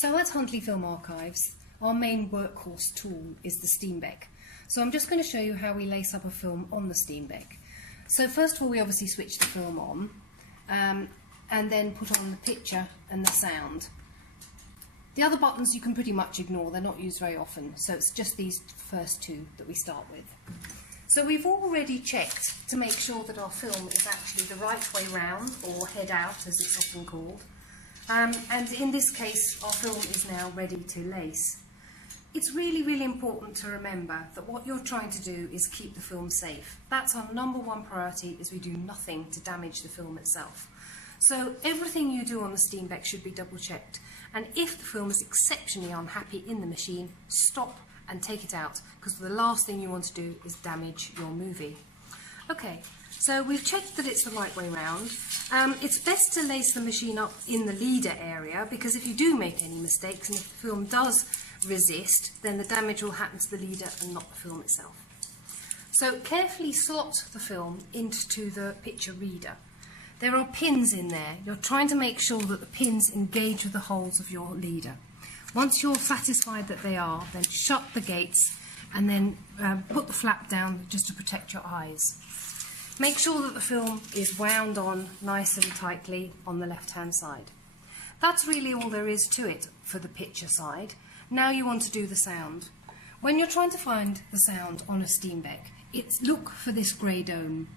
So at Huntley Film Archives, our main workhorse tool is the Steenbeck. So I'm just going to show you how we lace up a film on the Steenbeck. So first of all, we obviously switch the film on and then put on the picture and the sound. The other buttons you can pretty much ignore, they're not used very often, so it's just these first two that we start with. So we've already checked to make sure that our film is actually the right way round, or head out as it's often called. And in this case, our film is now ready to lace. It's really, really important to remember that what you're trying to do is keep the film safe. That's our number one priority, is we do nothing to damage the film itself. So everything you do on the Steenbeck should be double checked. And if the film is exceptionally unhappy in the machine, stop and take it out, because the last thing you want to do is damage your movie. Okay, so we've checked that it's the right way round. It's best to lace the machine up in the leader area, because if you do make any mistakes and if the film does resist, then the damage will happen to the leader and not the film itself. So carefully slot the film into the picture reader. There are pins in there. You're trying to make sure that the pins engage with the holes of your leader. Once you're satisfied that they are, then shut the gates and then put the flap down just to protect your eyes. Make sure that the film is wound on nice and tightly on the left-hand side. That's really all there is to it for the picture side. Now you want to do the sound. When you're trying to find the sound on a Steenbeck, look for this grey dome.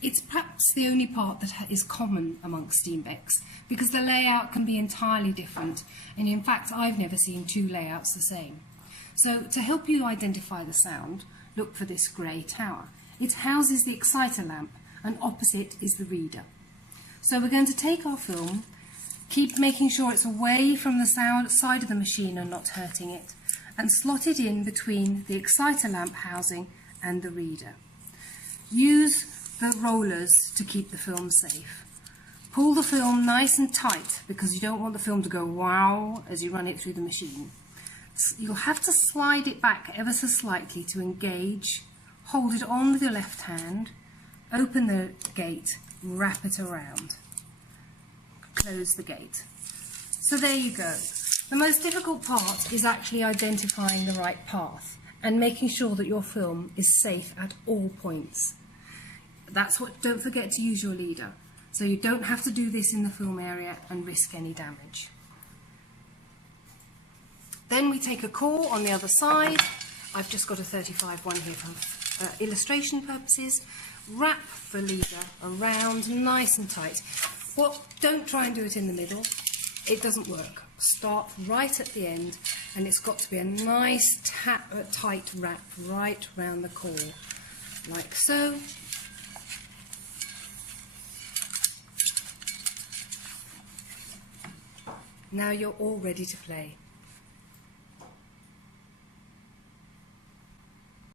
It's perhaps the only part that is common amongst Steenbecks, because the layout can be entirely different, and in fact I've never seen two layouts the same. So to help you identify the sound, look for this grey tower. It houses the exciter lamp, and opposite is the reader. So we're going to take our film, keep making sure it's away from the side of the machine and not hurting it, and slot it in between the exciter lamp housing and the reader. Use the rollers to keep the film safe. Pull the film nice and tight, because you don't want the film to go wow as you run it through the machine. You'll have to slide it back ever so slightly to engage. Hold it on with your left hand, open the gate, wrap it around, close the gate. So there you go. The most difficult part is actually identifying the right path and making sure that your film is safe at all points. Don't forget to use your leader, so you don't have to do this in the film area and risk any damage. Then we take a core on the other side. I've just got a 35 one here for illustration purposes. Wrap the leader around nice and tight. Don't try and do it in the middle. It doesn't work. Start right at the end, and it's got to be a nice tight wrap right round the core, like so. Now you're all ready to play.